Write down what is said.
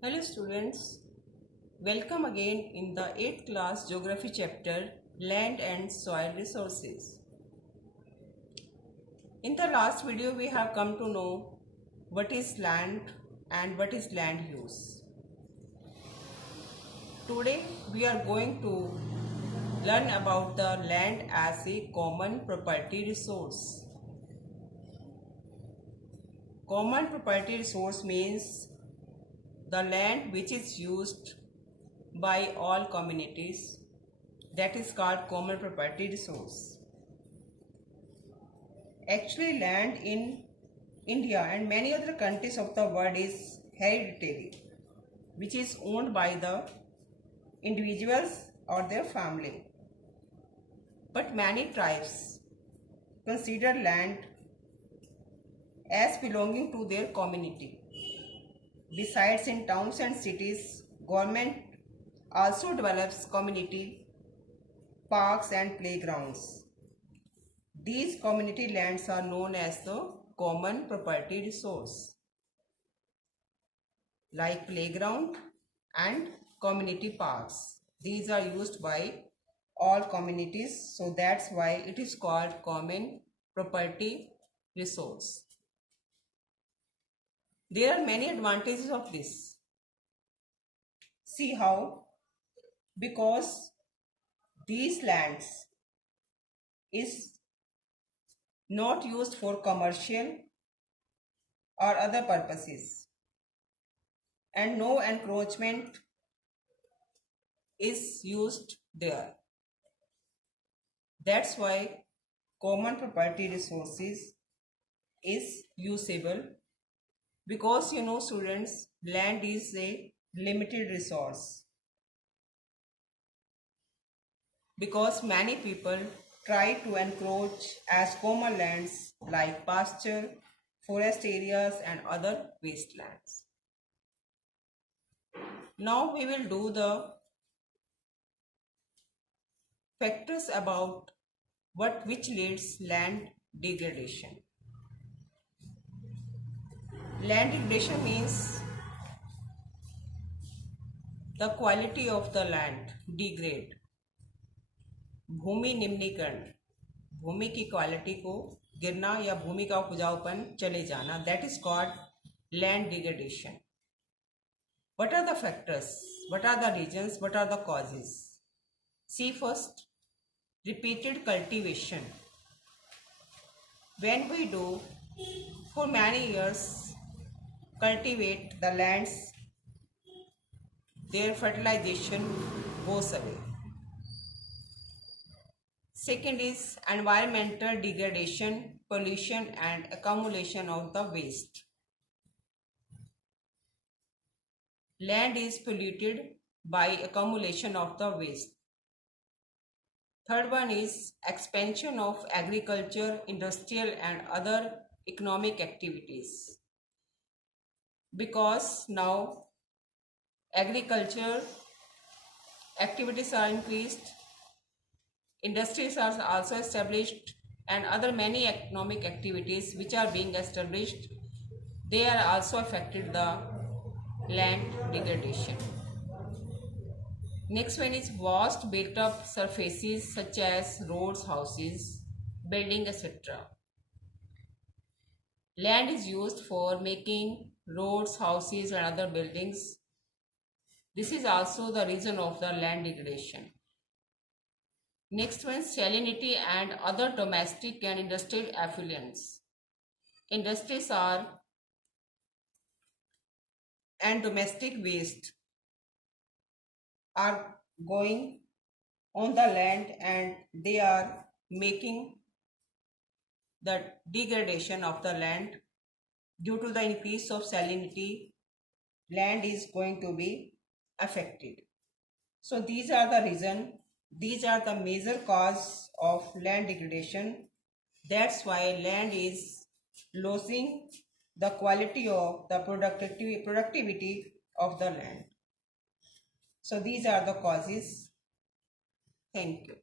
Hello students, welcome again in the 8th class geography chapter Land and Soil Resources. In the last video we have come to know what is land and what is land use. Today we are going to learn about the land as a common property resource. Common property resource means the land which is used by all communities, that is called common property resource. Actually, land in India and many other countries of the world is hereditary, which is owned by the individuals or their family. But many tribes consider land as belonging to their community. Besides, in towns and cities, government also develops community parks and playgrounds. These community lands are known as the common property resource, like playground and community parks. These are used by all communities, so that's why it is called common property resource. There are many advantages of this. See how? Because these lands is not used for commercial or other purposes, and no encroachment is used there. That's why common property resources is usable, because students, land is a limited resource, because many people try to encroach as common lands like pasture, forest areas and other wastelands. Now we will do the factors about which leads land degradation. Land degradation means the quality of the land degrade. भूमि निम्नीकरण, भूमि की quality को गिरना या भूमि का उपजाऊपन चले जाना, that is called land degradation. What are the factors? What are the reasons? What are the causes? See first, repeated cultivation. When we do for many years cultivate the lands, their fertilization goes away. Second is environmental degradation, pollution and accumulation of the waste. Land is polluted by accumulation of the waste. Third one is expansion of agriculture, industrial and other economic activities. Because now agriculture activities are increased, industries are also established and other many economic activities which are being established, they are also affected the land degradation. Next one is vast built up surfaces such as roads, houses, building, etc. Land is used for making roads, houses and other buildings. This is also the reason of the land degradation. Next one, salinity and other domestic and industrial effluents. Industries are and domestic waste are going on the land and they are making the degradation of the land. Due to the increase of salinity, land is going to be affected. So these are the reason, these are the major cause of land degradation. That's why land is losing the quality of the productivity of the land. So these are the causes. Thank you.